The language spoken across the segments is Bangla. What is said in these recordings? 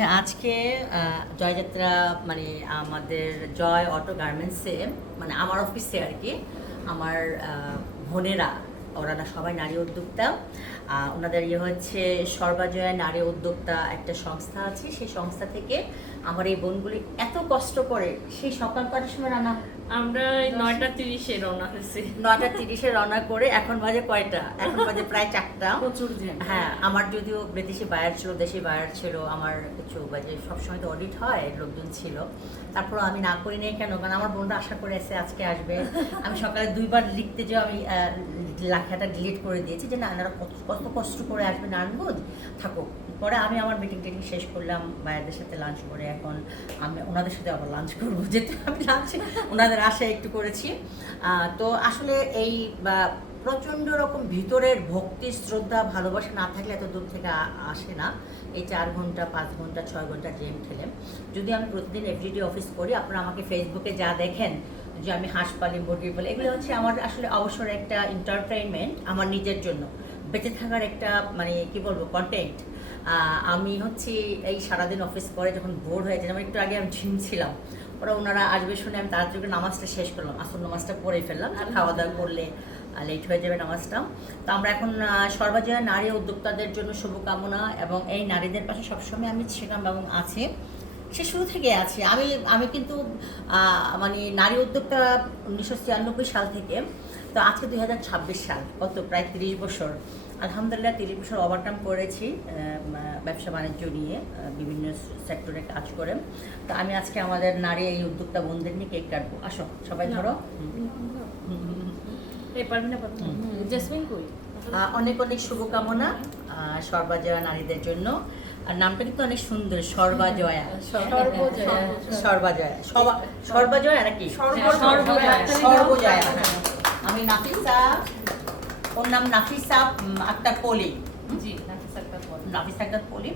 আচ্ছা আজকে জয়যাত্রা মানে আমাদের জয় অটো গার্মেন্টসে মানে আমার অফিসে আর কি আমার বোনেরা ওরা না সবাই নারী উদ্যোক্তা ওনাদের ইয়ে হচ্ছে সর্বজয়া নারী উদ্যোক্তা একটা সংস্থা আছে সেই সংস্থা থেকে আমার এই বোনগুলি এত কষ্ট করে সেই সকাল কটার সময় রান্না আমরা 9:30-এ রওনা হয়েছি 9:30-এ রওনা করে এখন বাজে কয়টা এখন বাজে প্রায় 4টা প্রচুর জ্যাম। হ্যাঁ আমার যদিও বিদেশি বায়ার ছিল দেশি বায়ার ছিল আমার কিছু বাজে সবসময় তো অডিট হয় লোকজন ছিল তারপর আমি না করি নাই কেন কারণ আমার বোনরা আশা করে এসে আজকে আসবে আমি সকালে 2বার লিখতে যে আমি লেখাটা ডিলিট করে দিয়েছি যে না এনারা কত কষ্ট করে আসবে নারায়ণগঞ্জ থাকো পরে আমি আমার মিটিং টিটিং শেষ করলাম বায়ারদের সাথে লাঞ্চ করে এখন আমি ওনাদের সাথে আবার লাঞ্চ করবো যেহেতু আমি লাঞ্চ ওনাদের আশায় একটু করেছি তো আসলে এই প্রচণ্ড রকম ভিতরের ভক্তি শ্রদ্ধা ভালোবাসা না থাকলে এত দূর থেকে আসে না এই 4 ঘন্টা 5 ঘন্টা 6 ঘন্টা গেম খেলে যদি আমি প্রতিদিন এফডিডি অফিস করি আপনারা আমাকে ফেসবুকে যা দেখেন যে আমি হাঁস পালি মুরগি পালি এগুলো হচ্ছে আমার আসলে অবসর একটা এন্টারটেইনমেন্ট আমার নিজের জন্য বেঁচে থাকার একটা মানে কি বলবো কন্টেন্ট আমি হচ্ছে এই সারাদিন অফিস করে যখন বোর হয়ে যায় যেমন একটু আগে আমি ঝিমছিলাম ওরা ওনারা আসবে শুনে আমি তার জন্য নামাজটা শেষ করলাম আসল নামাজটা পড়ে ফেললাম আর খাওয়া দাওয়া করলে লেট হয়ে যাবে নামাজটা তো আমরা এখন সর্বজয়া নারী উদ্যোক্তাদের জন্য শুভকামনা এবং এই নারীদের পাশে সবসময় আমি ছিলাম এবং আছি সে শুরু থেকে আছে আমি কিন্তু মানে নারী উদ্যোক্তা 1996 সাল থেকে তো আজকে 2026 সাল কত প্রায় 30 বছর আলহামদুলিল্লাহ 30 বছর ওভারকাম করেছি ব্যবসা বাণিজ্য নিয়ে বিভিন্ন সেক্টরে কাজ করে তো আমি আজকে আমাদের নারী এই উদ্যোক্তা বোনদের নিয়ে কেক কাটবো আসো সবাই ধরো অনেক অনেক শুভকামনা সর্বজয়া নারীদের জন্য আর নামটা কিন্তু অনেক সুন্দর সর্বজয়া সর্বজয়া সর্বজয়া নাকি সর্বজয়া আমি নাফিসা ওর নাম নাফিসা আক্তার পলি নাফিসা আক্তার পলি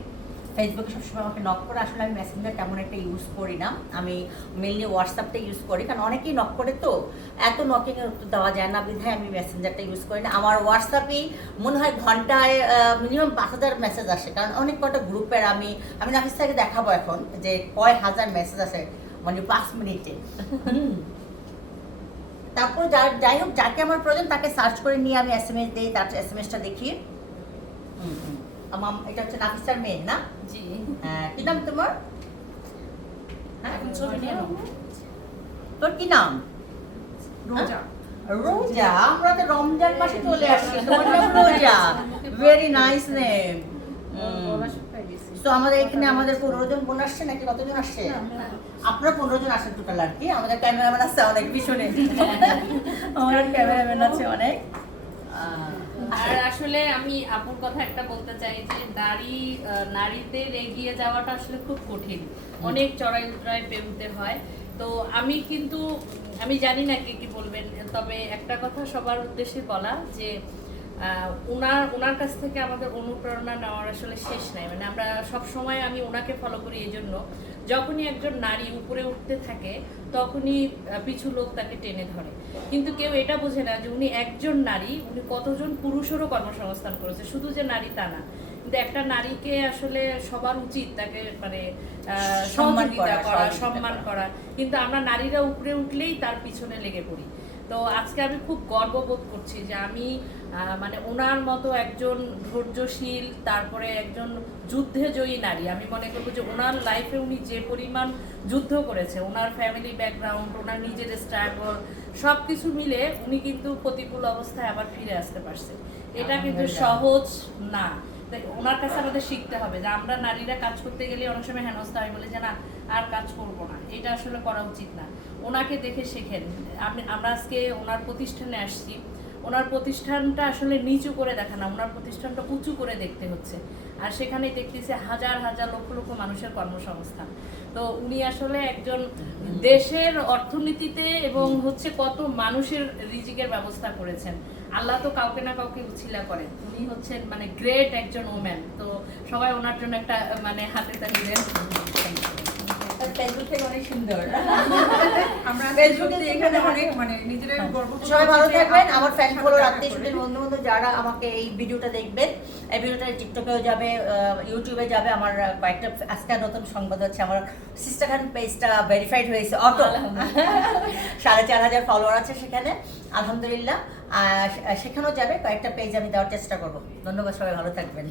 ফেসবুকে সবসময় আমাকে নক করে আসলে আমি মেসেঞ্জার তেমন একটা ইউজ করি না আমি মেনলি হোয়াটসঅ্যাপটা ইউজ করি কারণ অনেকেই নক করে তো এত নকিংয়ের উত্তর দেওয়া যায় না বিধায় আমি মেসেঞ্জারটা ইউজ করি না আমার হোয়াটসঅ্যাপেই মনে হয় ঘন্টায় মিনিমাম 5,000 মেসেজ আসে কারণ অনেক কটা গ্রুপের আমি নাফিসাকে দেখাবো এখন যে কয় হাজার মেসেজ আসে মানে 5 মিনিটে তারপর যাই হোক যাকে আমার প্রয়োজন তাকে সার্চ করে নিয়ে আমি SMS দিই তার SMS-টা দেখি আমার এটা হচ্ছে নাফিসার মেয়ে না জি হ্যাঁ কি নাম তোমার এখন ছবি নিয়ে তোর কি নাম রোজা রোজা আমরা তো রমজান মাসে চলে আসছি তোমার নাম রোজা ভেরি নাইস নেম তো আমাদের এখানে আমাদের 15 জন বোন আসছে নাকি কতজন আসছে আপনারা 15 জন আসেন টোটাল আর কি আমাদের ক্যামেরাম্যান আছে অনেক পিছনে আমাদের ক্যামেরাম্যান আছে অনেক আর আসলে আমি আপুর কথা একটা বলতে চাই যে নারীদের এগিয়ে যাওয়াটা আসলে খুব কঠিন অনেক চড়াই উতরাই পেরোতে হয় তো আমি জানি না কি বলবেন তবে একটা কথা সবার উদ্দেশ্যে বলা যে ওনার কাছ থেকে আমাদের অনুপ্রেরণা নেওয়ার আসলে শেষ নাই মানে আমরা সব সময় আমি ওনাকে ফলো করি এই জন্য যখনই একজন নারী উপরে উঠতে থাকে তখনই পিছু লোক তাকে টেনে ধরে কিন্তু কেউ এটা বোঝে না যে উনি একজন নারী উনি কতজন পুরুষেরও কর্মসংস্থান করেছে শুধু যে নারী তা না কিন্তু একটা নারীকে আসলে সবার উচিত তাকে মানে সহযোগিতা করা সম্মান করা কিন্তু আমরা নারীরা উপরে উঠলেই তার পিছনে লেগে পড়ি তো আজকে আমি খুব গর্ববোধ করছি যে আমি মানে ওনার মতো একজন ধৈর্যশীল তারপরে একজন যুদ্ধে জয়ী নারী আমি মনে করবো যে ওনার লাইফে উনি যে পরিমাণ যুদ্ধ করেছে ওনার ফ্যামিলি ব্যাকগ্রাউন্ড ওনার নিজের স্ট্রাগল সব কিছু মিলে উনি কিন্তু প্রতিকূল অবস্থায় আবার ফিরে আসতে পারছে এটা কিন্তু সহজ না ওনার কাছে আমাদের শিখতে হবে যে আমরা নারীরা কাজ করতে গেলে অনেক সময় হেনস্থা হয় বলে যে না আর কাজ করবো না এটা আসলে করা উচিত না ওনাকে দেখে শেখেন আমরা আজকে ওনার প্রতিষ্ঠানে আসছি ওনার প্রতিষ্ঠানটা আসলে নিচু করে দেখা না ওনার প্রতিষ্ঠানটা উঁচু করে দেখতে হচ্ছে আর সেখানে দেখতেছে হাজার হাজার লক্ষ লক্ষ মানুষের কর্মসংস্থান তো উনি আসলে একজন দেশের অর্থনীতিতে এবং হচ্ছে কত মানুষের রিজিকের ব্যবস্থা করেছেন আল্লাহ তো কাউকে না কাউকে উছিলা করেন উনি হচ্ছেন মানে গ্রেট একজন ওম্যান তো সবাই ওনার জন্য একটা মানে হাতে তালি দেন ফেসবুক থেকে অনেক সুন্দর আমরা ফেসবুকে এখানে অনেক মানে নিজেরাই গর্ব সবাই ভালো থাকবেন আমার ফ্যান ফলোয়ার আত্মীয় স্বজন বন্ধু বান্ধব যারা আমাকে এই ভিডিওটা দেখবেন এই ভিডিওটা টিকটকেও যাবে, ইউটিউবে যাবে। আমার কয়েকটা আজকে নতুন সংবাদ হচ্ছে, আমার সিস্টার খান পেজটা ভেরিফাইড হয়েছে, অটো 4,500 ফলোয়ার আছে সেখানে, আলহামদুলিল্লাহ। সেখানেও যাবে, কয়েকটা পেজ আমি দেওয়ার চেষ্টা করবো। ধন্যবাদ, সবাই ভালো থাকবেন।